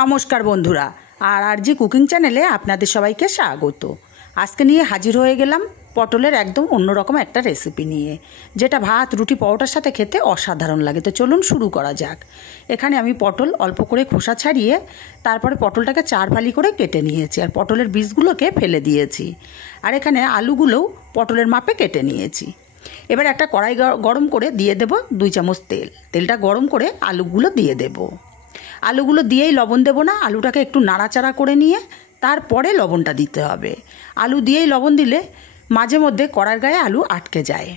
নমস্কার বন্ধুরা, আর জি কুকিং চ্যানেলে আপনাদের সবাইকে স্বাগত। আজকে নিয়ে হাজির হয়ে গেলাম পটলের একদম অন্যরকম একটা রেসিপি নিয়ে, যেটা ভাত রুটি পরোটার সাথে খেতে অসাধারণ লাগে। তো চলুন শুরু করা যাক। এখানে আমি পটল অল্প করে খোসা ছাড়িয়ে তারপরে পটলটাকে 4 ফালি করে কেটে নিয়েছি, আর পটলের বীজগুলোকে ফেলে দিয়েছি। আর এখানে আলুগুলোও পটলের মাপে কেটে নিয়েছি। এবার একটা কড়াই গরম করে দিয়ে দেব 2 চামচ তেল। তেলটা গরম করে আলুগুলো দিয়ে দেব। আলুগুলো দিয়েই লবণ দেব না, আলুটাকে একটু নাড়াচাড়া করে নিয়ে তারপরে লবণটা দিতে হবে। আলু দিয়েই লবণ দিলে মাঝে মধ্যে কড়ার গায়ে আলু আটকে যায়।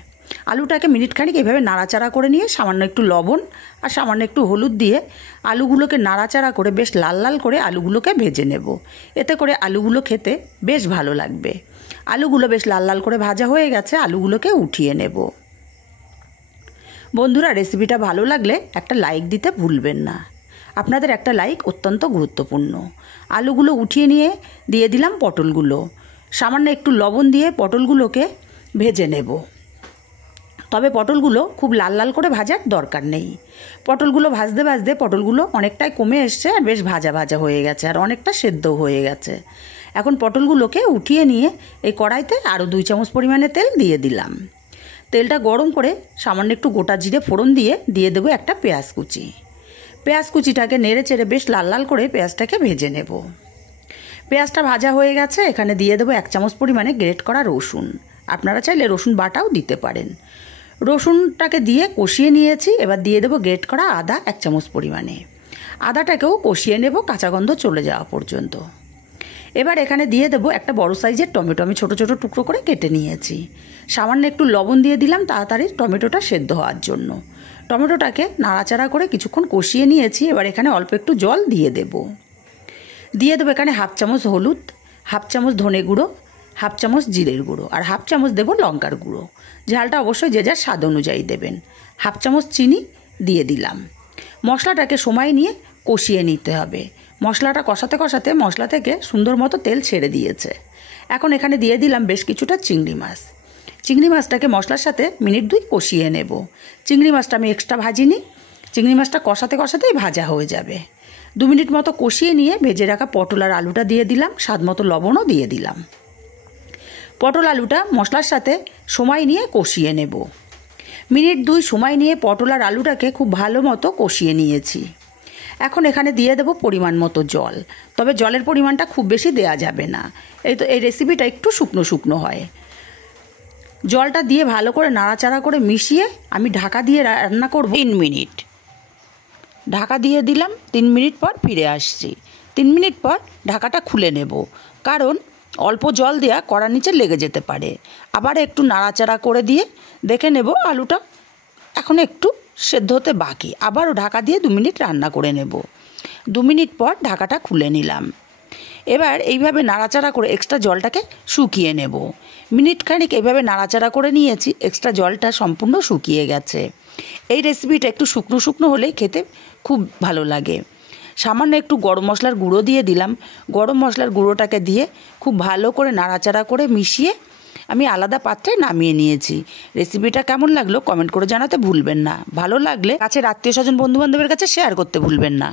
আলুটাকে মিনিট খানিক এভাবে নাড়াচাড়া করে নিয়ে সামান্য একটু লবণ আর সামান্য একটু হলুদ দিয়ে আলুগুলোকে নাড়াচাড়া করে বেশ লাল লাল করে আলুগুলোকে ভেজে নেব। এতে করে আলুগুলো খেতে বেশ ভালো লাগবে। আলুগুলো বেশ লাল লাল করে ভাজা হয়ে গেছে, আলুগুলোকে উঠিয়ে নেব। বন্ধুরা, রেসিপিটা ভালো লাগলে একটা লাইক দিতে ভুলবেন না। আপনাদের একটা লাইক অত্যন্ত গুরুত্বপূর্ণ। আলুগুলো উঠিয়ে নিয়ে দিয়ে দিলাম পটলগুলো। সামান্য একটু লবণ দিয়ে পটলগুলোকে ভেজে নেব। তবে পটলগুলো খুব লাল লাল করে ভাজার দরকার নেই। পটলগুলো ভাজতে ভাজতে পটলগুলো অনেকটাই কমে এসছে, আর বেশ ভাজা ভাজা হয়ে গেছে, আর অনেকটা সেদ্ধও হয়ে গেছে। এখন পটলগুলোকে উঠিয়ে নিয়ে এই কড়াইতে আরও 2 চামচ পরিমাণে তেল দিয়ে দিলাম। তেলটা গরম করে সামান্য একটু গোটা জিরে ফোড়ন দিয়ে দেবো একটা পেঁয়াজ কুচি। পেঁয়াজ কুচিটাকে নেড়ে চেড়ে বেশ লাল লাল করে পেঁয়াজটাকে ভেজে নেব। পেঁয়াজটা ভাজা হয়ে গেছে, এখানে দিয়ে দেবো 1 চামচ পরিমাণে গ্রেট করা রসুন। আপনারা চাইলে রসুন বাটাও দিতে পারেন। রসুনটাকে দিয়ে কষিয়ে নিয়েছি। এবার দিয়ে দেবো গ্রেট করা আদা 1 চামচ পরিমাণে। আদাটাকেও কষিয়ে নেব কাঁচা গন্ধ চলে যাওয়া পর্যন্ত। এবার এখানে দিয়ে দেবো একটা বড় সাইজের টমেটো, আমি ছোটো ছোটো টুকরো করে কেটে নিয়েছি। সামান্য একটু লবণ দিয়ে দিলাম তাড়াতাড়ি টমেটোটা সেদ্ধ হওয়ার জন্য। টমেটোটাকে নাড়াচাড়া করে কিছুক্ষণ কষিয়ে নিয়েছি। এবার এখানে অল্প একটু জল দিয়ে দেবো এখানে 1/2 চামচ হলুদ, 1/2 চামচ ধনে গুঁড়ো, 1/2 চামচ জিরের গুঁড়ো, আর 1/2 চামচ দেবো লঙ্কার গুঁড়ো। ঝালটা অবশ্যই যে যার স্বাদ অনুযায়ী দেবেন। 1/2 চামচ চিনি দিয়ে দিলাম। মশলাটাকে সময় নিয়ে কষিয়ে নিতে হবে। মশলাটা কষাতে কষাতে মশলা থেকে সুন্দর মতো তেল ছেড়ে দিয়েছে। এখন এখানে দিয়ে দিলাম বেশ কিছুটা চিংড়ি মাছ। চিংড়ি মাছটাকে মশলার সাথে মিনিট 2 কষিয়ে নেব। চিংড়ি মাছটা আমি এক্সট্রা ভাজিনি, চিংড়ি মাছটা কষাতে কষাতেই ভাজা হয়ে যাবে। 2 মিনিট মতো কষিয়ে নিয়ে ভেজে রাখা পটল আর আলুটা দিয়ে দিলাম, স্বাদ মতো লবণও দিয়ে দিলাম। পটল আলুটা মশলার সাথে সময় নিয়ে কষিয়ে নেব। মিনিট 2 সময় নিয়ে পটল আর আলুটাকে খুব ভালো মতো কষিয়ে নিয়েছি। এখন এখানে দিয়ে দেবো পরিমাণ মতো জল। তবে জলের পরিমাণটা খুব বেশি দেয়া যাবে না, এই রেসিপিটা একটু শুকনো শুকনো হয়। জলটা দিয়ে ভালো করে নাড়াচাড়া করে মিশিয়ে আমি ঢাকা দিয়ে রান্না করব 3 মিনিট। ঢাকা দিয়ে দিলাম। 3 মিনিট পর ফিরে আসছি। 3 মিনিট পর ঢাকাটা খুলে নেব, কারণ অল্প জল দেওয়া কড়ার নিচে লেগে যেতে পারে। আবার একটু নাড়াচাড়া করে দিয়ে দেখে নেব আলুটা এখন একটু সেদ্ধ হতে বাকি। আবারও ঢাকা দিয়ে 2 মিনিট রান্না করে নেব। 2 মিনিট পর ঢাকাটা খুলে নিলাম। এবার এইভাবে নাড়াচাড়া করে এক্সট্রা জলটাকে শুকিয়ে নেব। মিনিট খানিক এইভাবে নাড়াচাড়া করে নিয়েছি, এক্সট্রা জলটা সম্পূর্ণ শুকিয়ে গেছে। এই রেসিপিটা একটু শুকনো শুকনো হলেই খেতে খুব ভালো লাগে। সামান্য একটু গরম মশলার গুঁড়ো দিয়ে দিলাম। গরম মশলার গুঁড়োটাকে দিয়ে খুব ভালো করে নাড়াচাড়া করে মিশিয়ে আমি আলাদা পাত্রে নামিয়ে নিয়েছি। রেসিপিটা কেমন লাগলো কমেন্ট করে জানাতে ভুলবেন না। ভালো লাগলে কাছের আত্মীয় স্বজন বন্ধুবান্ধবের কাছে শেয়ার করতে ভুলবেন না।